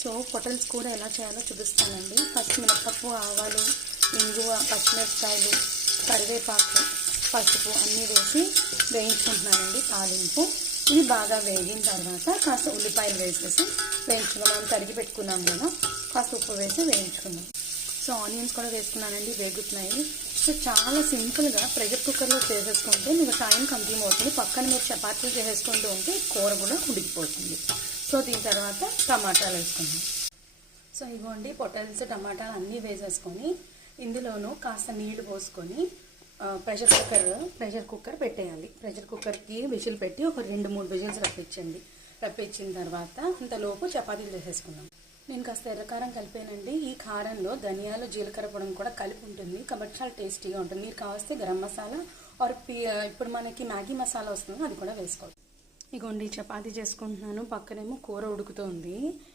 So పొటల్స్ కూడా ఎలా చేయాలో చూపిస్తానండి. ఫస్ట్ మినపప్పు, ఆవాలు, ఇంగువ, పచ్చిమిరపకాయలు, కరివేపాకు, పసుపు అన్నీ వేసి వేయించుకుంటున్నానండి. తాలింపు ఇవి బాగా వేగిన తర్వాత కాస్త ఉల్లిపాయలు వేసేసి వేయించుకున్నాం. మనం తరిగి పెట్టుకున్నాం కదా, కాస్త ఉప్పు వేసి వేయించుకున్నాం. సో ఆనియన్స్ కూడా వేసుకున్నానండి, వేగుతున్నాయి. సో చాలా సింపుల్గా ప్రెషర్ కుక్కర్లో చేసేసుకుంటే మీకు టైం కన్జ్యూమ్ అవుతుంది. పక్కన మీరు చపాతీలు చేసేసుకుంటూ ఉంటే కూర కూడా ఉడికిపోతుంది. సో దీని తర్వాత టమాటాలు వేసుకున్నాం. సో ఇవ్వండి పొటాటోస్, టమాటాలు అన్నీ వేసేసుకొని ఇందులోనూ కాస్త నీళ్లు పోసుకొని ప్రెషర్ కుక్కర్ పెట్టేయాలి. ప్రెషర్ కుక్కర్కి విజిల్ పెట్టి ఒక 2-3 విజిల్స్ రప్పించండి. రప్పించిన తర్వాత అంతలోపు చపాతీలు చేసేసుకున్నాం. నేను కాస్త ఎర్రకారం కలిపానండి. ఈ కారంలో ధనియాలు, జీలకర్ర పొడి కూడా కలిపి ఉంటుంది కాబట్టి చాలా టేస్టీగా ఉంటుంది. మీరు కావస్తే గరం మసాలా ఆర్ ఇప్పుడు మనకి మ్యాగీ మసాలా వస్తుంది, అది కూడా వేసుకోవాలి. ఇగోండి చపాతీ చేసుకుంటున్నాను, పక్కనేమో కూర ఉడుకుతుంది.